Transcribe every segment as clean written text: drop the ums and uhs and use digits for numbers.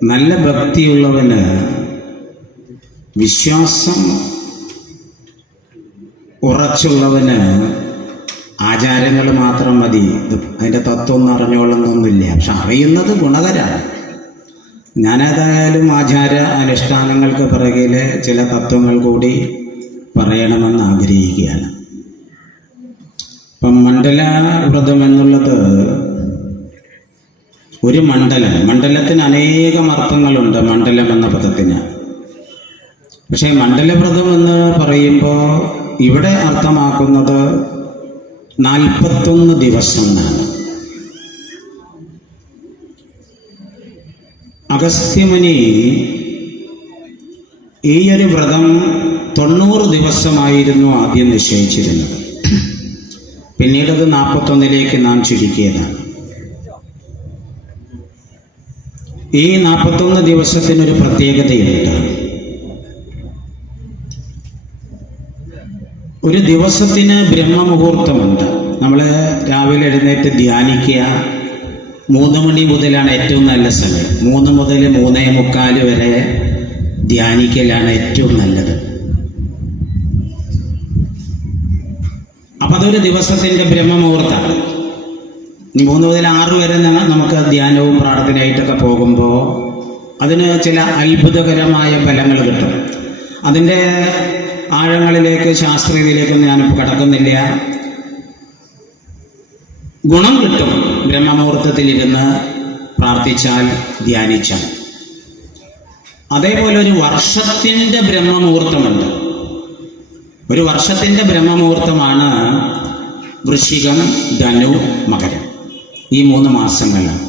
നല്ല ഭക്തിയുള്ളവന് വിശ്വാസം ഉറച്ചുള്ളവന് ആചാരങ്ങൾ മാത്രം മതി. അതിൻ്റെ തത്വമൊന്നും അറിഞ്ഞോളുന്നൊന്നുമില്ല. പക്ഷെ അറിയുന്നത് ഗുണകരമാണ്. ഞാനേതായാലും ആചാര അനുഷ്ഠാനങ്ങൾക്ക് പിറകിലെ ചില തത്വങ്ങൾ കൂടി പറയണമെന്ന് ആഗ്രഹിക്കുകയാണ്. ഇപ്പം മണ്ഡല വ്രതം എന്നുള്ളത് ഒരു മണ്ഡലത്തിന് അനേകം അർത്ഥങ്ങളുണ്ട്. മണ്ഡലം എന്ന പദത്തിന്. പക്ഷേ മണ്ഡലവ്രതം എന്ന് പറയുമ്പോൾ ഇവിടെ അർത്ഥമാക്കുന്നത് 41 ദിവസം എന്നാണ്. അഗസ്ത്യമുനി ഈ ഒരു വ്രതം 90 ദിവസമായിരുന്നു ആദ്യം നിശ്ചയിച്ചിരുന്നത്. പിന്നീടത് 41 നാം ചുരുക്കിയതാണ്. ഈ 41 ദിവസത്തിനൊരു പ്രത്യേകതയുണ്ട്. ഒരു ദിവസത്തിന് ബ്രഹ്മമുഹൂർത്തമുണ്ട്. നമ്മൾ രാവിലെ എഴുന്നേറ്റ് ധ്യാനിക്കുക. 3 മണി മുതലാണ് ഏറ്റവും നല്ല സമയം. 3 മുതൽ 3:45 വരെ ധ്യാനിക്കലാണ് ഏറ്റവും നല്ലത്. അപ്പം അതൊരു ദിവസത്തിൻ്റെ ബ്രഹ്മമുഹൂർത്തമാണ്. 3 മുതൽ 6 വരെ നമുക്ക് ധ്യാനവും പ്രാർത്ഥനയായിട്ടൊക്കെ പോകുമ്പോൾ അതിന് ചില അത്ഭുതകരമായ ഫലങ്ങൾ കിട്ടും. അതിൻ്റെ ആഴങ്ങളിലേക്ക് ശാസ്ത്രീയതയിലേക്കൊന്നും ഞാനിപ്പോൾ കടക്കുന്നില്ല. ഗുണം കിട്ടും ബ്രഹ്മമുഹൂർത്തത്തിലിരുന്ന് പ്രാർത്ഥിച്ചാൽ, ധ്യാനിച്ചാൽ. അതേപോലെ ഒരു വർഷത്തിൻ്റെ ബ്രഹ്മമുഹൂർത്തമുണ്ട്. ഒരു വർഷത്തിൻ്റെ ബ്രഹ്മമുഹൂർത്തമാണ് വൃശ്ചികം, ധനു, മകരം. ഈ 3 മാസങ്ങളാണ്.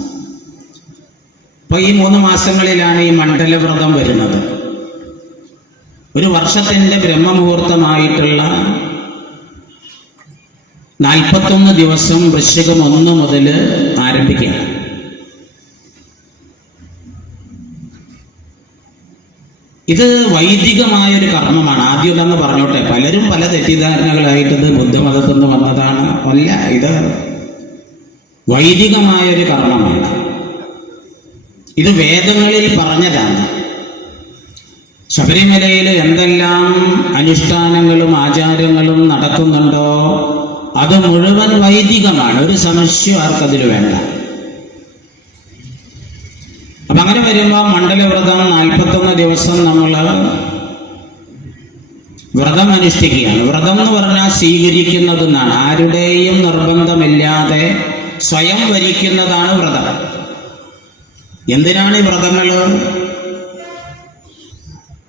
അപ്പോൾ ഈ 3 മാസങ്ങളിലാണ് ഈ മണ്ഡലവ്രതം വരുന്നത്. ഒരു വർഷത്തിൻ്റെ ബ്രഹ്മമുഹൂർത്തമായിട്ടുള്ള 41 ദിവസം വൃശ്ചികം 1 മുതൽ ആരംഭിക്കുകയാണ്. ഇത് വൈദികമായൊരു കർമ്മമാണ്. ആദ്യം എന്ന് പറഞ്ഞോട്ടെ, പലരും പല തെറ്റിദ്ധാരണകളായിട്ടത് ബുദ്ധമതത്തിൽ നിന്ന് വന്നതാണ്. അല്ല, ഇത് വൈദികമായൊരു കർമ്മമാണ്. ഇത് വേദങ്ങളിൽ പറഞ്ഞതാണ്. ശബരിമലയിൽ എന്തെല്ലാം അനുഷ്ഠാനങ്ങളും ആചാരങ്ങളും നടക്കുന്നുണ്ടോ അത് മുഴുവൻ വൈദികമാണ്. ഒരു സംശയം ആർക്കതിൽ വേണ്ട. അപ്പം അങ്ങനെ വരുമ്പോൾ മണ്ഡലവ്രതം 41 ദിവസം നമ്മൾ വ്രതം അനുഷ്ഠിക്കുകയാണ്. വ്രതം എന്ന് പറഞ്ഞാൽ സ്വീകരിക്കുന്നതെന്നാണ്. ആരുടെയും നിർബന്ധമില്ലാതെ സ്വയം വരിക്കുന്നതാണ് വ്രതം. എന്തിനാണ് ഈ വ്രതങ്ങൾ?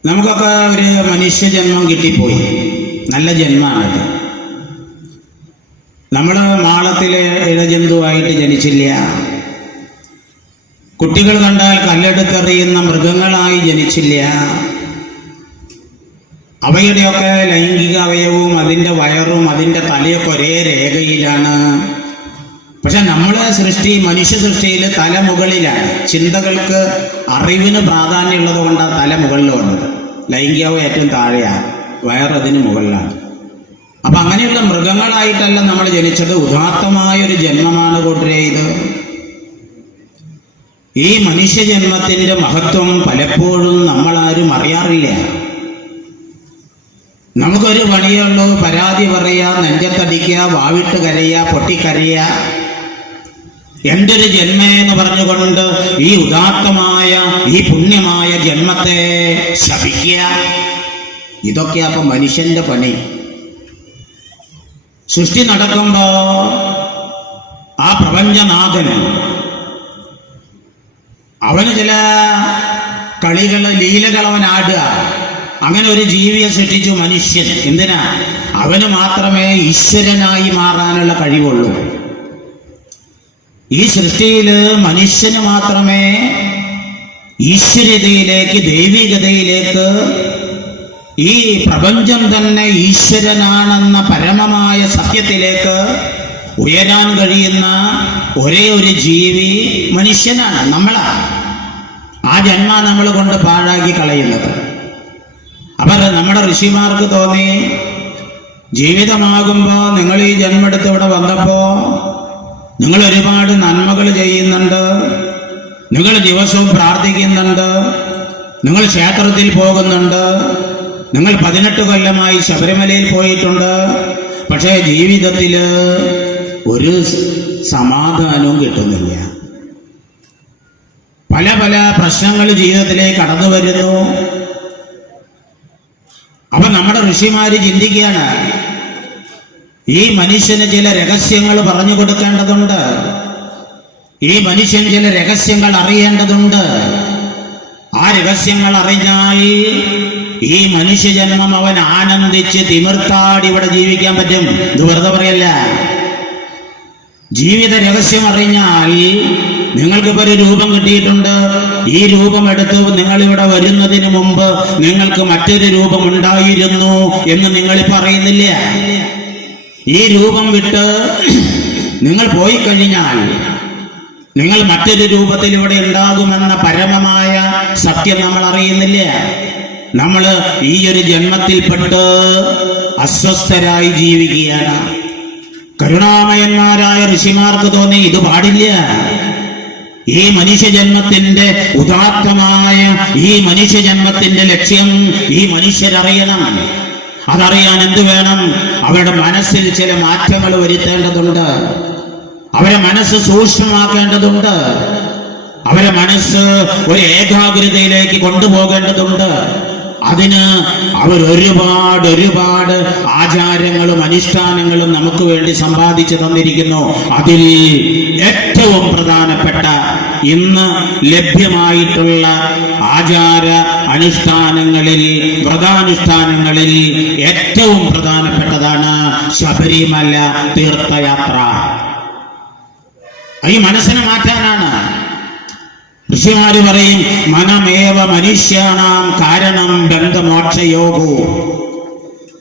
നമുക്കൊക്കെ ഒരു മനുഷ്യജന്മം കിട്ടിപ്പോയി. നല്ല ജന്മമാണത്. നമ്മൾ മാളത്തിലെ ഇഴജന്തുവായിട്ട് ജനിച്ചില്ല. കുട്ടികൾ കണ്ടാൽ കല്ലെടുത്തെറിയുന്ന മൃഗങ്ങളായി ജനിച്ചില്ല. അവയുടെയൊക്കെ ലൈംഗിക അവയവവും അതിൻ്റെ വയറും അതിൻ്റെ തലയൊക്കെ ഒരേ രേഖയിലാണ്. പക്ഷെ നമ്മളെ സൃഷ്ടി, മനുഷ്യ സൃഷ്ടിയിൽ തല മുകളിലാണ്. ചിന്തകൾക്ക്, അറിവിന് പ്രാധാന്യമുള്ളത് കൊണ്ടാണ് തല മുകളിൽ വന്നത്. ലൈംഗികവും ഏറ്റവും താഴെയാണ്, വയറതിന് മുകളിലാണ്. അപ്പം അങ്ങനെയുള്ള മൃഗങ്ങളായിട്ടല്ല നമ്മൾ ജനിച്ചത്. ഉദാത്തമായൊരു ജന്മമാണ് കൂട്ടരെ ഇത്. ഈ മനുഷ്യജന്മത്തിൻ്റെ മഹത്വം പലപ്പോഴും നമ്മളാരും അറിയാറില്ല. നമുക്കൊരു പണിയുള്ളൂ, പരാതി പറയുക, നെഞ്ചത്തടിക്കുക, വാവിട്ട് കരയുക, പൊട്ടിക്കരയുക. എന്തൊരു ജന്മേന്ന് പറഞ്ഞുകൊണ്ട് ഈ ഉദാത്തമായ, ഈ പുണ്യമായ ജന്മത്തെ ശപിക്കുക. ഇതൊക്കെയാ അപ്പം മനുഷ്യന്റെ പണി. സൃഷ്ടി നടക്കുമ്പോ ആ പ്രപഞ്ചനാഥൻ അവന് ചില കളികള്, ലീലകൾ അവൻ ആടുക. അങ്ങനെ ഒരു ജീവിയെ സൃഷ്ടിച്ചു മനുഷ്യൻ. എന്തിനാ? അവന് മാത്രമേ ഈശ്വരനായി മാറാനുള്ള കഴിവുള്ളൂ. ഈ സൃഷ്ടിയിൽ മനുഷ്യന് മാത്രമേ ഈശ്വര്യതയിലേക്ക്, ദൈവികതയിലേക്ക്, ഈ പ്രപഞ്ചം തന്നെ ഈശ്വരനാണെന്ന പരമമായ സത്യത്തിലേക്ക് ഉയരാൻ കഴിയുന്ന ഒരേ ഒരു ജീവി മനുഷ്യനാണ്, നമ്മളാണ്. ആ ജന്മ നമ്മൾ കൊണ്ട് പാഴാക്കി കളയുന്നത്. അപ്പം നമ്മുടെ ഋഷിമാർക്ക് തോന്നി, ജീവിതമാകുമ്പോൾ നിങ്ങൾ ഈ ജന്മെടുത്ത് ഇവിടെ വന്നപ്പോൾ നിങ്ങൾ ഒരുപാട് നന്മകൾ ചെയ്യുന്നുണ്ട്. നിങ്ങൾ ദിവസവും പ്രാർത്ഥിക്കുന്നുണ്ട്, നിങ്ങൾ ക്ഷേത്രത്തിൽ പോകുന്നുണ്ട്, നിങ്ങൾ 18 കൊല്ലമായി ശബരിമലയിൽ പോയിട്ടുണ്ട്. പക്ഷേ ജീവിതത്തിൽ ഒരു സമാധാനവും കിട്ടുന്നില്ല. പല പല പ്രശ്നങ്ങൾ ജീവിതത്തിലേക്ക് കടന്നു വരുന്നു. അപ്പൊ നമ്മുടെ ഋഷിമാര് ചിന്തിക്കുകയാണ്, ഈ മനുഷ്യന് ചില രഹസ്യങ്ങൾ പറഞ്ഞു കൊടുക്കേണ്ടതുണ്ട്, ഈ മനുഷ്യൻ ചില രഹസ്യങ്ങൾ അറിയേണ്ടതുണ്ട്. ആ രഹസ്യങ്ങൾ അറിഞ്ഞാൽ ഈ മനുഷ്യജന്മം അവൻ ആനന്ദിച്ച് തിമിർത്താടി ഇവിടെ ജീവിക്കാൻ പറ്റും. ഇത് വെറുതെ പറയല്ല. ജീവിത രഹസ്യം അറിഞ്ഞാൽ, നിങ്ങൾക്കിപ്പോ ഒരു രൂപം കിട്ടിയിട്ടുണ്ട്, ഈ രൂപം എടുത്തു നിങ്ങളിവിടെ വരുന്നതിന് മുമ്പ് നിങ്ങൾക്ക് മറ്റൊരു രൂപം ഉണ്ടായിരുന്നു എന്ന് നിങ്ങളിപ്പോ അറിയുന്നില്ല. ഈ രൂപം വിട്ട് നിങ്ങൾ പോയി കഴിഞ്ഞാൽ നിങ്ങൾ മറ്റൊരു രൂപത്തിൽ ഇവിടെ ഉണ്ടാകുമെന്ന പരമമായ സത്യം നമ്മൾ അറിയുന്നില്ല. നമ്മൾ ഈ ഒരു ജന്മത്തിൽപ്പെട്ട് അസ്വസ്ഥരായി ജീവിക്കുകയാണ്. കരുണാമയന്മാരായ ഋഷിമാർക്ക് തോന്നി ഇത് പാടില്ല. ഈ മനുഷ്യജന്മത്തിന്റെ ഉദാത്തമായ ഈ മനുഷ്യജന്മത്തിന്റെ ലക്ഷ്യം ഈ മനുഷ്യരറിയണം. അതറിയാൻ എന്ത് വേണം? അവരുടെ മനസ്സിൽ ചില മാറ്റങ്ങൾ വരുത്തേണ്ടതുണ്ട്. അവരെ മനസ്സ് സൂക്ഷ്മമാക്കേണ്ടതുണ്ട്. അവരെ മനസ്സ് ഒരു ഏകാഗ്രതയിലേക്ക് കൊണ്ടുപോകേണ്ടതുണ്ട്. അതിന് ഒരുപാട് ആചാരങ്ങളും അനുഷ്ഠാനങ്ങളും നമുക്ക് വേണ്ടി സമ്പാദിച്ചു തന്നിരിക്കുന്നു. അതിൽ ഏറ്റവും പ്രധാനപ്പെട്ട ഇന്ന് ലഭ്യമായിട്ടുള്ള ആചാര അനുഷ്ഠാനങ്ങളിൽ, വ്രതാനുഷ്ഠാനങ്ങളിൽ ഏറ്റവും പ്രധാനപ്പെട്ടതാണ് ശബരിമല തീർത്ഥയാത്ര. ഈ മനസ്സിനെ മാറ്റാനാണ്. ഋഷിമാര് പറയും, മനമേവ മനുഷ്യാണാം കാരണം ബന്ധമോക്ഷയോഗോ.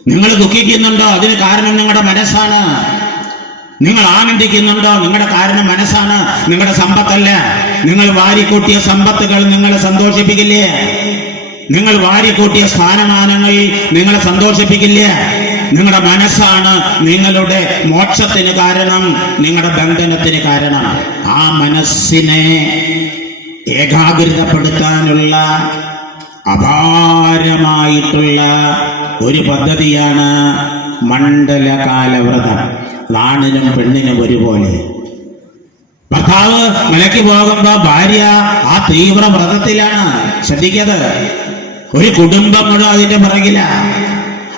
നിങ്ങൾ ദുഃഖിക്കുന്നുണ്ടോ? അതിന് കാരണം നിങ്ങളുടെ മനസ്സാണ്. നിങ്ങൾ ആനന്ദിക്കുന്നുണ്ടോ? നിങ്ങളുടെ കാരണം മനസ്സാണ്, നിങ്ങളുടെ സമ്പത്തല്ല. നിങ്ങൾ വാരിക്കൂട്ടിയ സമ്പത്തുകൾ നിങ്ങളെ സന്തോഷിപ്പിക്കില്ലേ? നിങ്ങൾ വാരിക്കൂട്ടിയ സ്ഥാനമാനങ്ങൾ നിങ്ങളെ സന്തോഷിപ്പിക്കില്ലേ? നിങ്ങളുടെ മനസ്സാണ് നിങ്ങളുടെ മോക്ഷത്തിന് കാരണം, നിങ്ങളുടെ ബന്ധനത്തിന് കാരണം. ആ മനസ്സിനെ ഏകാഗ്രതപ്പെടുത്താനുള്ള അപാരമായിട്ടുള്ള ഒരു പദ്ധതിയാണ് മണ്ഡലകാലവ്രതം. ആണിനും പെണ്ണിനും ഒരുപോലെ. ഭർത്താവ് മലയ്ക്ക് പോകുമ്പോ ഭാര്യ ആ തീവ്ര വ്രതത്തിലാണ്. ശ്രദ്ധിക്കത്, ഒരു കുടുംബം മുഴുവൻ അതിന്റെ പിറകില.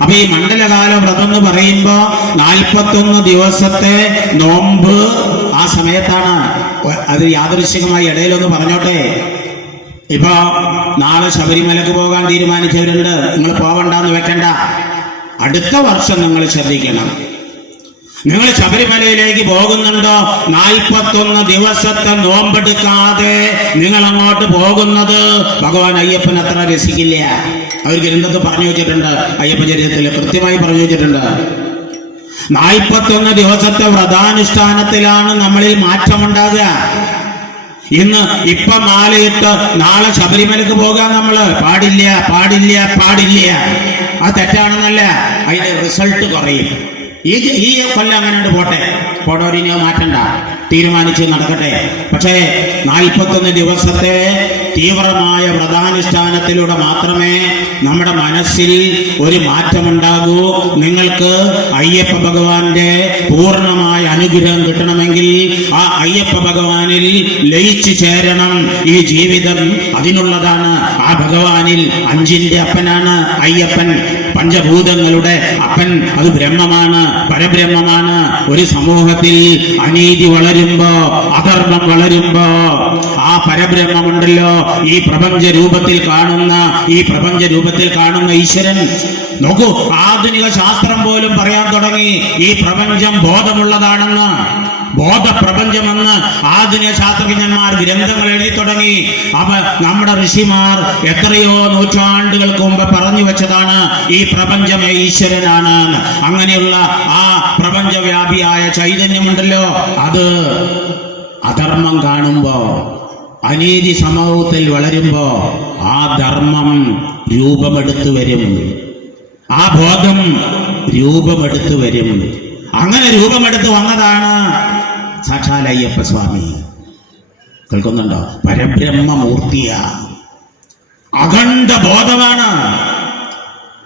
അപ്പൊ ഈ മണ്ഡലകാല വ്രതം എന്ന് പറയുമ്പോ 41 ദിവസത്തെ നോമ്പ് ആ സമയത്താണ്. അത് യാദൃശ്ചികമായി ഇടയിലൊന്ന് പറഞ്ഞോട്ടെ. ഇപ്പൊ നാളെ ശബരിമലക്ക് പോകാൻ തീരുമാനിച്ചവരുണ്ട്. നിങ്ങൾ പോവണ്ടെന്ന് വെക്കണ്ട. അടുത്ത വർഷം നിങ്ങൾ ശ്രദ്ധിക്കണം. നിങ്ങൾ ശബരിമലയിലേക്ക് പോകുന്നുണ്ടോ? 41 ദിവസത്തെ നോമ്പെടുക്കാതെ നിങ്ങൾ അങ്ങോട്ട് പോകുന്നത് ഭഗവാൻ അയ്യപ്പൻ അത്ര രസിക്കില്ല. അവർ ഗ്രന്ഥത്തിൽ പറഞ്ഞു വെച്ചിട്ടുണ്ട്, അയ്യപ്പ ചരിത്രത്തിൽ കൃത്യമായി പറഞ്ഞു വെച്ചിട്ടുണ്ട്. 41 ദിവസത്തെ വ്രതാനുഷ്ഠാനത്തിലാണ് നമ്മളിൽ മാറ്റമുണ്ടാകുക. ഇപ്പൊ മാലയിട്ട് നാളെ ശബരിമലക്ക് പോകാൻ നമ്മള് പാടില്ല പാടില്ല പാടില്ല. അത് തെറ്റാണെന്നല്ല, അതിന്റെ റിസൾട്ട് കുറയും. ഈ കൊല്ലം അങ്ങനെ പോട്ടോരിനെ മാറ്റണ്ട, തീരുമാനിച്ച് നടക്കട്ടെ. പക്ഷേ 41 ദിവസത്തെ തീവ്രമായ വ്രതാനുഷ്ഠാനത്തിലൂടെ മാത്രമേ നമ്മുടെ മനസ്സിൽ ഒരു മാറ്റമുണ്ടാകൂ. നിങ്ങൾക്ക് അയ്യപ്പ ഭഗവാന്റെ പൂർണ്ണമായ അനുഗ്രഹം കിട്ടണമെങ്കിൽ ആ അയ്യപ്പ ഭഗവാനിൽ ലയിച്ചു ചേരണം. ഈ ജീവിതം അതിനുള്ളതാണ്. ആ ഭഗവാനിൽ 5ന്റെ അപ്പനാണ് അയ്യപ്പൻ. പഞ്ചഭൂതങ്ങളുടെ അപ്പൻ. അത് ബ്രഹ്മമാണ്, പരബ്രഹ്മമാണ്. ഒരു സമൂഹത്തിൽ അനീതി വളരുമ്പോ, അധർമ്മം വളരുമ്പോ ആ പരബ്രഹ്മമുണ്ടല്ലോ, ഈ പ്രപഞ്ച രൂപത്തിൽ കാണുന്ന ഈശ്വരൻ. നോക്കൂ, ആധുനിക ശാസ്ത്രം പോലും പറയാൻ തുടങ്ങി ഈ പ്രപഞ്ചം ബോധമുള്ളതാണെന്ന്. ബോധപ്രപഞ്ചമെന്ന് ആധുനിക ശാസ്ത്രജ്ഞന്മാർ ഗ്രന്ഥങ്ങൾ എഴുതി തുടങ്ങി. അവ നമ്മുടെ ഋഷിമാർ എത്രയോ നൂറ്റാണ്ടുകൾക്ക് മുമ്പ് പറഞ്ഞു വെച്ചതാണ് ഈ പ്രപഞ്ചമേ ഈശ്വരനാണ്. അങ്ങനെയുള്ള ആ പ്രപഞ്ചവ്യാപിയായ ചൈതന്യമുണ്ടല്ലോ, അത് അധർമ്മം കാണുമ്പോ, അനീതി സമൂഹത്തിൽ വളരുമ്പോ ആ ധർമ്മം രൂപമെടുത്തു വരും, ആ ബോധം രൂപമെടുത്തു വരും. അങ്ങനെ രൂപമെടുത്ത് വന്നതാണ് സാക്ഷാൽ അയ്യപ്പ സ്വാമി. കേൾക്കുന്നുണ്ടോ? പരബ്രഹ്മമൂർത്തിയ, അഖണ്ഡ ബോധമാണ്.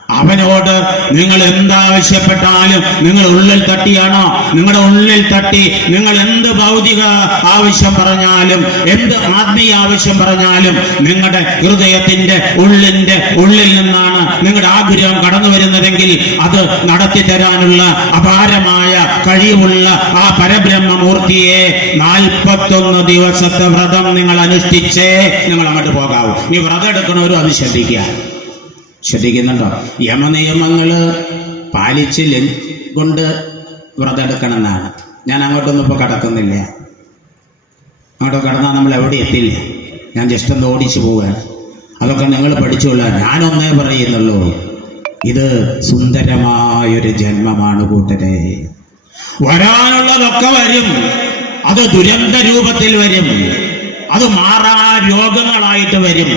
അവനോട് നിങ്ങൾ എന്താവശ്യപ്പെട്ടാലും, നിങ്ങൾ ഉള്ളിൽ തട്ടിയാണോ, നിങ്ങളുടെ ഉള്ളിൽ തട്ടി നിങ്ങൾ എന്ത് ഭൗതിക ആവശ്യം പറഞ്ഞാലും, എന്ത് ആത്മീയ ആവശ്യം പറഞ്ഞാലും, നിങ്ങളുടെ ഹൃദയത്തിന്റെ ഉള്ളിൽ നിന്നാണ് നിങ്ങളുടെ ആഗ്രഹം കടന്നു വരുന്നതെങ്കിൽ അത് നടത്തി തരാനുള്ള അപാരമായ കഴിവുള്ള ആ പരബ്രഹ്മമൂർത്തിയെ 41 ദിവസത്തെ വ്രതം നിങ്ങൾ അനുഷ്ഠിച്ചേ നിങ്ങൾ അങ്ങോട്ട് പോകാവൂ. നീ വ്രതം എടുക്കണവരും അത് ശ്രദ്ധിക്കുന്നുണ്ടോ? യമനിയമങ്ങള് പാലിച്ച് കൊണ്ട് വ്രതം എടുക്കണമെന്നാണ്. ഞാൻ അങ്ങോട്ടൊന്നും ഇപ്പോൾ കടക്കുന്നില്ല. അങ്ങോട്ട് കടന്നാൽ നമ്മൾ എവിടെ എത്തില്ല. ഞാൻ ജസ്റ്റ് ഒന്ന് ഓടിച്ചു പോവുകയാണ്. അതൊക്കെ നിങ്ങൾ പഠിച്ചുകൊള്ളുക. ഞാനൊന്നേ പറയുന്നുള്ളൂ, ഇത് സുന്ദരമായൊരു ജന്മമാണ് കൂട്ടരെ. വരാനുള്ളതൊക്കെ വരും. അത് ദുരന്ത രൂപത്തിൽ വരും. അത് മാറാ രോഗങ്ങളായിട്ട് വരും.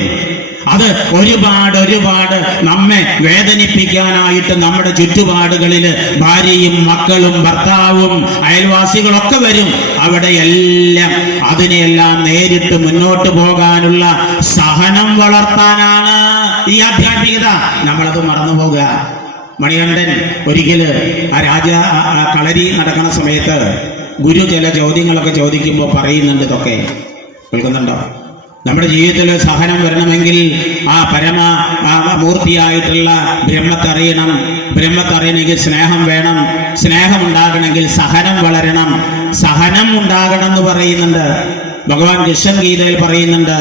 അത് ഒരുപാട് നമ്മെ വേദനിപ്പിക്കാനായിട്ട് നമ്മുടെ ചുറ്റുപാടുകളിൽ ഭാര്യയും മക്കളും ഭർത്താവും അയൽവാസികളൊക്കെ വരും. അവിടെയെല്ലാം അതിനെയെല്ലാം നേരിട്ട് മുന്നോട്ട് പോകാനുള്ള സഹനം വളർത്താനാണ് ഈ ആധ്യാത്മികത. നമ്മളത് മറന്നുപോകുക. മണികണ്ഠൻ ഒരിക്കല് കളരി നടക്കുന്ന സമയത്ത് ഗുരു ചില ചോദ്യങ്ങളൊക്കെ ചോദിക്കുമ്പോൾ പറയുന്നുണ്ട്. ഇതൊക്കെ കേൾക്കുന്നുണ്ടോ? നമ്മുടെ ജീവിതത്തിൽ സഹനം വരണമെങ്കിൽ ആ മൂർത്തിയായിട്ടുള്ള ബ്രഹ്മത്തറിയണം. ബ്രഹ്മത്തറിയണമെങ്കിൽ സ്നേഹം വേണം. സ്നേഹം ഉണ്ടാകണമെങ്കിൽ സഹനം വളരണം. സഹനം ഉണ്ടാകണം എന്ന് പറയുന്നുണ്ട്. ഭഗവാൻ കൃഷ്ണൻ ഗീതയിൽ പറയുന്നുണ്ട്.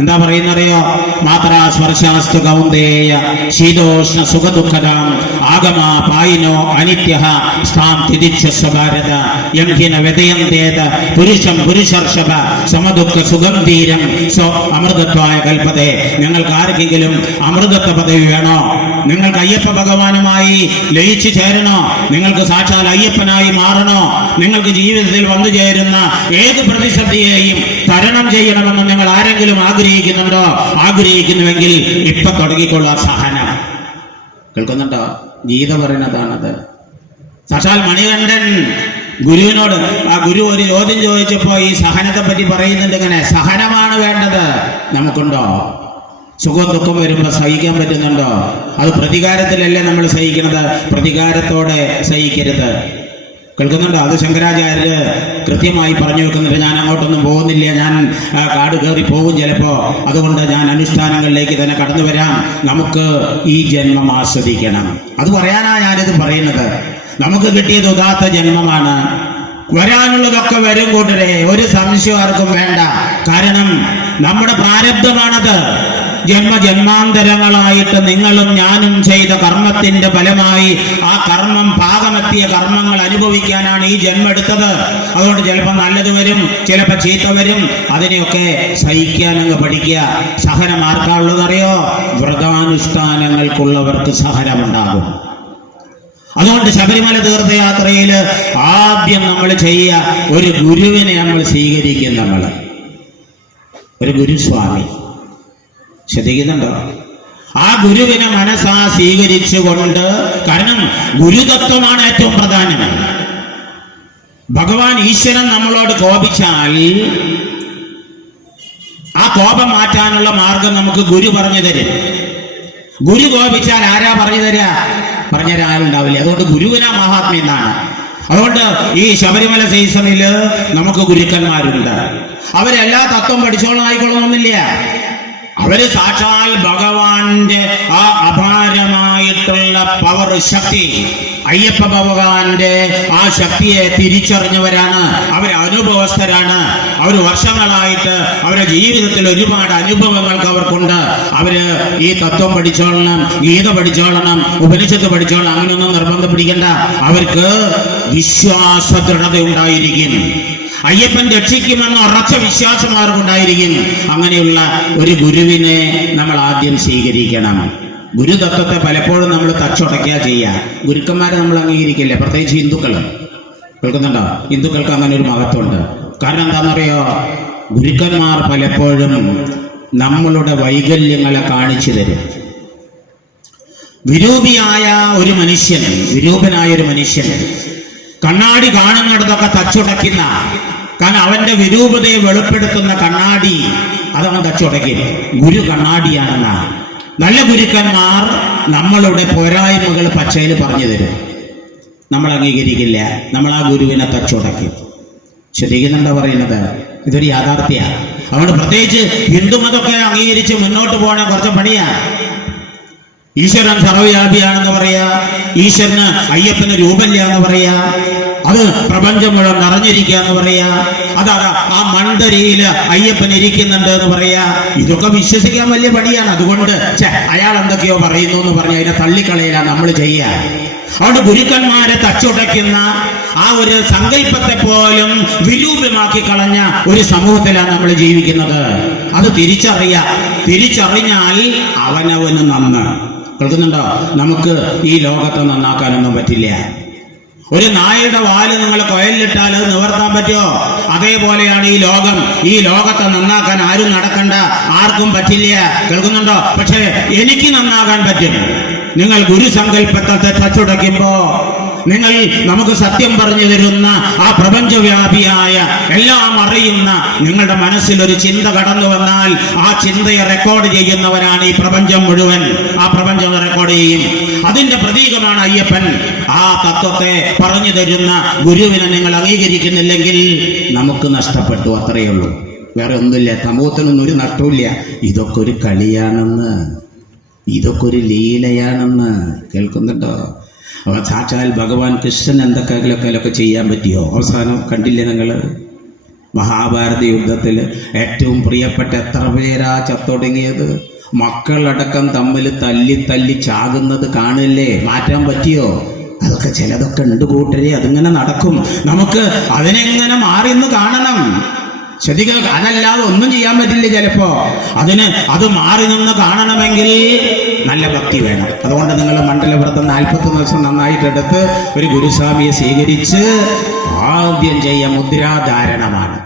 എന്താ പറയുന്നറിയോ? മാത്രാ സ്പർശാസ്തു കൗന്ദേയ ശീതോഷ്ണ സുഖദുഃഖദാം ആഗമ പായിനോ അനിത്യഃ സ്ഥാം തിദിച്ഛസ്വ ഭാരത യംഹിന വ്യതയന്തേത പുരുഷം പുരുഷർഷഭ സമദുഃഖ സുഗംധീരം സ്വ അമൃതത്വായ കൽപ്പതേ. നിങ്ങൾക്ക് ആർക്കെങ്കിലും അമൃതത്വ പദവി വേണോ? നിങ്ങൾക്ക് അയ്യപ്പ ഭഗവാനുമായി ലയിച്ചു ചേരണോ? നിങ്ങൾക്ക് സാക്ഷാൽ അയ്യപ്പനായി മാറണോ? നിങ്ങൾക്ക് ജീവിതത്തിൽ വന്നു ചേരുന്ന ഏത് പ്രതിസന്ധിയെയും തരണം ചെയ്യണമെന്ന് നിങ്ങൾ ആരെങ്കിലും ആഗ്രഹിക്കുന്നുണ്ടോ? ആഗ്രഹിക്കുന്നുവെങ്കിൽ ഇപ്പൊ തുടങ്ങിക്കൊള്ളാ സഹനം. കേൾക്കുന്നുണ്ടോ? ഗീത പറയുന്നതാണത്. സാക്ഷാൽ മണികണ്ഠൻ ഗുരുവിനോട്, ആ ഗുരു ഒരു ചോദ്യം ചോദിച്ചപ്പോ ഈ സഹനത്തെ പറ്റി പറയുന്നുണ്ട്. ഇങ്ങനെ സഹനമാണ് വേണ്ടത്. നമുക്കുണ്ടോ? സുഖം ദുഃഖം വരുമ്പോൾ സഹിക്കാൻ പറ്റുന്നുണ്ടോ? അത് പ്രതികാരത്തിലല്ലേ നമ്മൾ സഹിക്കുന്നത്. പ്രതികാരത്തോടെ സഹിക്കരുത്. കേൾക്കുന്നുണ്ടോ? അത് ശങ്കരാചാര്യര് കൃത്യമായി പറഞ്ഞു വെക്കുന്നുണ്ട്. ഞാൻ അങ്ങോട്ടൊന്നും പോകുന്നില്ല. ഞാൻ കാട് കയറി പോകും ചിലപ്പോ. അതുകൊണ്ട് ഞാൻ അനുഷ്ഠാനങ്ങളിലേക്ക് തന്നെ കടന്നു വരാം. നമുക്ക് ഈ ജന്മം ആസ്വദിക്കണം. അത് പറയാനാ ഞാനിത് പറയുന്നത്. നമുക്ക് കിട്ടിയത് ഉദാത്ത ജന്മമാണ്. വരാനുള്ളതൊക്കെ വരും കൂട്ടരെ, ഒരു സംശയം ആർക്കും വേണ്ട. കാരണം നമ്മുടെ പ്രാരബ്ധമാണത്. ജന്മജന്മാന്തരങ്ങളായിട്ട് നിങ്ങളും ഞാനും ചെയ്ത കർമ്മത്തിന്റെ ഫലമായി ആ കർമ്മം പാകമെത്തിയ കർമ്മങ്ങൾ അനുഭവിക്കാനാണ് ഈ ജന്മം എടുത്തത്. അതുകൊണ്ട് ചിലപ്പോൾ നല്ലത് വരും, ചിലപ്പോൾ ചീത്ത വരും. അതിനെയൊക്കെ സഹിക്കാൻ അങ്ങ് പഠിക്കുക. സഹനം ആർക്കാനുള്ളതറിയോ? വ്രതാനുഷ്ഠാനങ്ങൾക്കുള്ളവർക്ക് സഹനമുണ്ടാകും. അതുകൊണ്ട് ശബരിമല തീർത്ഥയാത്രയിൽ ആദ്യം നമ്മൾ ചെയ്യുക, ഒരു ഗുരുവിനെ നമ്മൾ സ്വീകരിക്കും. നമ്മൾ ഒരു ഗുരുസ്വാമി, ശ്രദ്ധിക്കുന്നുണ്ടോ? ആ ഗുരുവിനെ മനസ്സാ സ്വീകരിച്ചുകൊണ്ട്, കാരണം ഗുരുതത്വമാണ് ഏറ്റവും പ്രധാനം. ഭഗവാൻ ഈശ്വരൻ നമ്മളോട് കോപിച്ചാൽ ആ കോപം മാറ്റാനുള്ള മാർഗം നമുക്ക് ഗുരു പറഞ്ഞു തരും. ഗുരു കോപിച്ചാൽ ആരാ പറഞ്ഞു തരിക? പറഞ്ഞു തരാൻ ആരുണ്ടാവില്ല. അതുകൊണ്ട് ഗുരുവിനാ മഹാത്മ്യം എന്നാണ്. അതുകൊണ്ട് ഈ ശബരിമല സീസണില് നമുക്ക് ഗുരുക്കന്മാരുണ്ട്. അവരെല്ലാ തത്വം പഠിച്ചോളായിക്കൊള്ളണമെന്നില്ല. അവര് സാക്ഷാൽ ഭഗവാന്റെ ആ അപാരമായിട്ടുള്ള പവർ, ശക്തി, അയ്യപ്പ ഭഗവാന്റെ ആ ശക്തിയെ തിരിച്ചറിഞ്ഞവരാണ്. അവർ അനുഭവസ്ഥരാണ്. അവർ വർഷങ്ങളായിട്ട് അവരുടെ ജീവിതത്തിൽ ഒരുപാട് അനുഭവങ്ങൾക്ക് അവർക്കുണ്ട്. അവര് ഈ തത്വം പഠിച്ചോളണം, ഗീത പഠിച്ചോളണം, ഉപനിഷത്ത് പഠിച്ചോളണം, അങ്ങനെയൊന്നും നിർബന്ധം പിടിക്കണ്ട. അവർക്ക് വിശ്വാസ ദൃഢത ഉണ്ടായിരിക്കും. അയ്യപ്പൻ രക്ഷിക്കുമെന്ന ഉറച്ച വിശ്വാസം അവർക്കുണ്ടായിരിക്കും. അങ്ങനെയുള്ള ഒരു ഗുരുവിനെ നമ്മൾ ആദ്യം സ്വീകരിക്കണം. ഗുരുതത്വത്തെ പലപ്പോഴും നമ്മൾ തച്ചുടയ്ക്കുക ചെയ്യുക. ഗുരുക്കന്മാരെ നമ്മൾ അംഗീകരിക്കില്ല, പ്രത്യേകിച്ച് ഹിന്ദുക്കൾ. കേൾക്കുന്നുണ്ടോ? ഹിന്ദുക്കൾക്ക് അങ്ങനെ ഒരു മഹത്വമുണ്ട്. കാരണം എന്താണെന്നറിയോ? ഗുരുക്കന്മാർ പലപ്പോഴും നമ്മളുടെ വൈകല്യങ്ങളെ കാണിച്ചു തരും. വിരൂപിയായ ഒരു മനുഷ്യൻ കണ്ണാടി കാണുന്നിടത്തൊക്കെ തച്ചുടയ്ക്കുന്ന കാരണം അവന്റെ വിരൂപതയെ വെളിപ്പെടുത്തുന്ന കണ്ണാടി അതവൻ തച്ചുടയ്ക്കും. ഗുരു കണ്ണാടിയാണെന്നാ. നല്ല ഗുരുക്കന്മാർ നമ്മളുടെ പോരായ്മകൾ പച്ചയിൽ പറഞ്ഞു തരും. നമ്മൾ അംഗീകരിക്കില്ല, നമ്മൾ ആ ഗുരുവിനെ തച്ചുടയ്ക്കും. ശ്രദ്ധിക്കുന്നുണ്ടോ പറയുന്നത്? ഇതൊരു യാഥാർത്ഥ്യമാണ്. അതുകൊണ്ട് പ്രത്യേകിച്ച് ഹിന്ദുമതമൊക്കെ അംഗീകരിച്ച് മുന്നോട്ട് പോകണേ കുറച്ച് പണിയാ. ഈശ്വരൻ സർവ്വവ്യാപിയാണെന്ന് പറയാ, ഈശ്വരന് അയ്യപ്പന് രൂപമില്ല എന്ന് പറയാ, അത് പ്രപഞ്ചം മുഴുവൻ നിറഞ്ഞിരിക്കുക എന്ന് പറയാ, അതാ ആ മൺതരിയിൽ അയ്യപ്പൻ ഇരിക്കുന്നുണ്ട് എന്ന് പറയാ. ഇതൊക്കെ വിശ്വസിക്കാൻ വലിയ പണിയാണ്. അതുകൊണ്ട് അയാൾ എന്തൊക്കെയോ പറയുന്നു എന്ന് പറഞ്ഞ് അതിനെ തള്ളിക്കളയിലാണ് നമ്മൾ ചെയ്യുക. അതുകൊണ്ട് ഗുരുക്കന്മാരെ തച്ചുടയ്ക്കുന്ന ആ ഒരു സങ്കല്പത്തെ പോലും വിരൂപമാക്കി കളഞ്ഞ ഒരു സമൂഹത്തിലാണ് നമ്മൾ ജീവിക്കുന്നത്. അത് തിരിച്ചറിഞ്ഞാൽ അവനവന് നന്ന്. കേൾക്കുന്നുണ്ടോ? നമുക്ക് ഈ ലോകത്തെ നന്നാക്കാനൊന്നും പറ്റില്ല. ഒരു നായയുടെ വാല് നിങ്ങൾ കൊയലിലിട്ടാൽ അത് നിവർത്താൻ പറ്റുമോ? അതേപോലെയാണ് ഈ ലോകം. ഈ ലോകത്തെ നന്നാക്കാൻ ആരും നടക്കണ്ട, ആർക്കും പറ്റില്ല. കേൾക്കുന്നുണ്ടോ? പക്ഷേ എനിക്ക് നന്നാകാൻ പറ്റും. നിങ്ങൾ ഗുരുസങ്കല്പത്തെ തച്ചുടയ്ക്കുമ്പോ, നിങ്ങൾ നമുക്ക് സത്യം പറഞ്ഞു തരുന്ന ആ പ്രപഞ്ചവ്യാപിയായ എല്ലാം അറിയുന്ന നിങ്ങളുടെ മനസ്സിൽ ഒരു ചിന്ത കടന്നു വന്നാൽ ആ ചിന്തയെ റെക്കോർഡ് ചെയ്യുന്നവനാണ് ഈ പ്രപഞ്ചം മുഴുവൻ. ആ പ്രപഞ്ചം റെക്കോർഡ് ചെയ്യും. അതിന്റെ പ്രതീകമാണ് അയ്യപ്പൻ. ആ തത്വത്തെ പറഞ്ഞു തരുന്ന ഗുരുവിനെ നിങ്ങൾ അംഗീകരിക്കുന്നില്ലെങ്കിൽ നമുക്ക് നഷ്ടപ്പെട്ടു, അത്രയേ ഉള്ളൂ. വേറെ ഒന്നുമില്ല. സമൂഹത്തിനൊന്നും ഒരു നഷ്ടമില്ല. ഇതൊക്കെ ഒരു കളിയാണെന്ന്, ഇതൊക്കെ ഒരു ലീലയാണെന്ന്. കേൾക്കുന്നുണ്ടോ? സാക്ഷാൽ ഭഗവാൻ കൃഷ്ണൻ എന്തൊക്കെ ചെയ്യാൻ പറ്റിയോ? അവസാനം കണ്ടില്ലേ നിങ്ങൾ? മഹാഭാരത യുദ്ധത്തിൽ ഏറ്റവും പ്രിയപ്പെട്ട എത്ര പേരാ ചത്തൊടുങ്ങിയത്? മക്കളടക്കം തമ്മിൽ തല്ലി ചാകുന്നത് കാണില്ലേ? മാറ്റാൻ പറ്റിയോ? അതൊക്കെ ചിലതൊക്കെ ഉണ്ട് കൂട്ടരെ, അതിങ്ങനെ നടക്കും. നമുക്ക് അതിനെങ്ങനെ മാറിന്ന് കാണണം. ശ്രദ്ധിക്കുക, അതല്ലാതെ ഒന്നും ചെയ്യാൻ പറ്റില്ല. ചിലപ്പോ അത് മാറി നിന്ന് കാണണമെങ്കിൽ നല്ല ഭക്തി വേണം. അതുകൊണ്ട് നിങ്ങൾ മണ്ഡലവ്രതം 41 ദിവസം നന്നായിട്ടെടുത്ത് ഒരു ഗുരുസ്വാമിയെ സ്വീകരിച്ച് ആദ്യം ചെയ്യ മുദ്രാധാരണമാണ്.